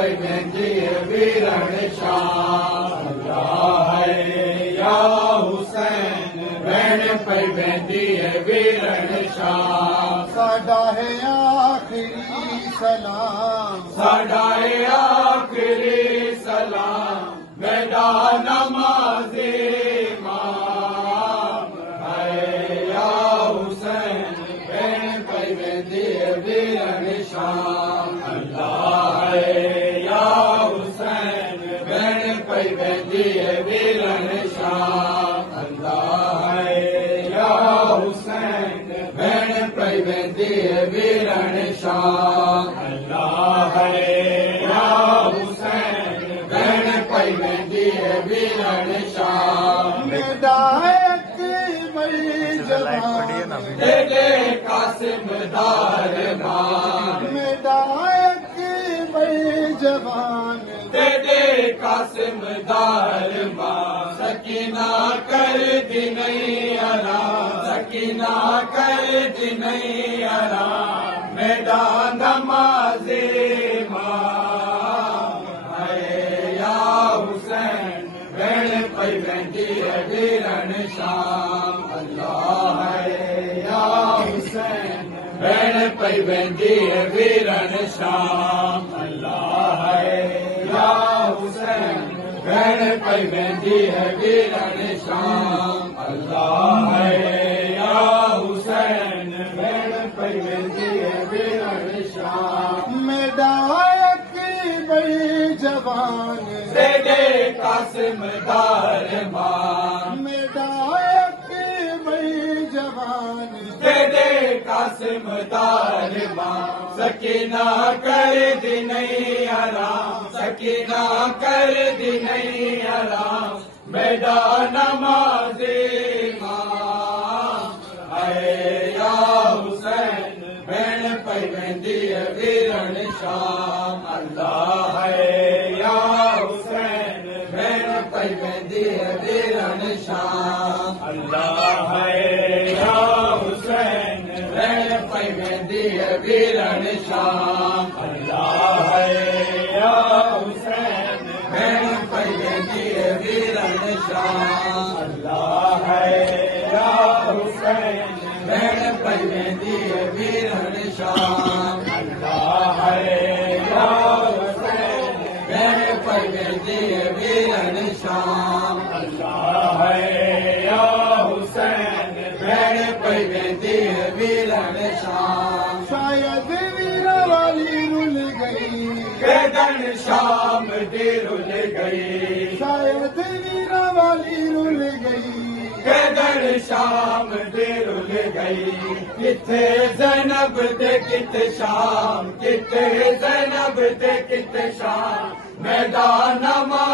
पई वेंदी वीरन शाह। अल्लाह है या हुसैन भेण पई वेंदी वीरन शाह। साडा है आखिरी सलाम, साडा है आखिरी सलाम, मेरा नमाज़े इमाम है या हुसैन भेण पई वेंदी वीरन शाह। अल्लाह है या हुसैन भेण पई वेंदी वीरन शाह। अल्लाह है या हुसैन भेण पई वेंदी वीरन शाह। अल्लाह है या हुसैन भेण पई वेंदी वीरन शाह। मेदायक मई जवान, तेरे कासिम दार मान, मेदायक मई जवान, तेरे कासिम दार मान। सकीना कर दी नहीं आराम, सकीना कर दी नहीं आराम, मैदान नमाज़े इमाम है या हुसैन भेण पई वेंदी वीरन शाह। अल्लाह है या हुसैन भेण पई वेंदी वीरन शाह। अल्लाह है या हुसैन भेण पई वेंदी वीरन शाह। अल्लाह है या हुसैन भेण पई वेंदी वीरन शाह। मेदायक मई जवान, तेरे कासिम दार मान, मेदायक मई जवान, तेरे कासिम दार मान। सकीना कर दी नहीं आराम, सकीना कर दी नहीं आराम, मैदान नमाज़े इमाम है या हुसैन भेण पई वेंदी वीरन शाह। अल्लाह है या हुसैन भेण पई वेंदी वीरन शाह। अल्लाह है या हुसैन भेण पई वेंदी वीरन शाह। अल्लाह है या हुसैन भेण पई वेंदी वीरन शाह। अल्लाह है या हुसैन भेण पई वेंदी वीरन शाह। अल्लाह है या हुसैन भेण पई वेंदी वीरन शाह। अल्लाह है या हुसैन भेण पई वेंदी वीरन शाह। शायद वीरा वाली रुल गई, गर्दन शाम दी रुल गई, शायद वीरा वाली रुल गई, गर्दन शाम दी रुल गई। किथे ज़ैनब ते किथे शाम, किथे ज़ैनब ते किथे शाम, मैदान नमाज़े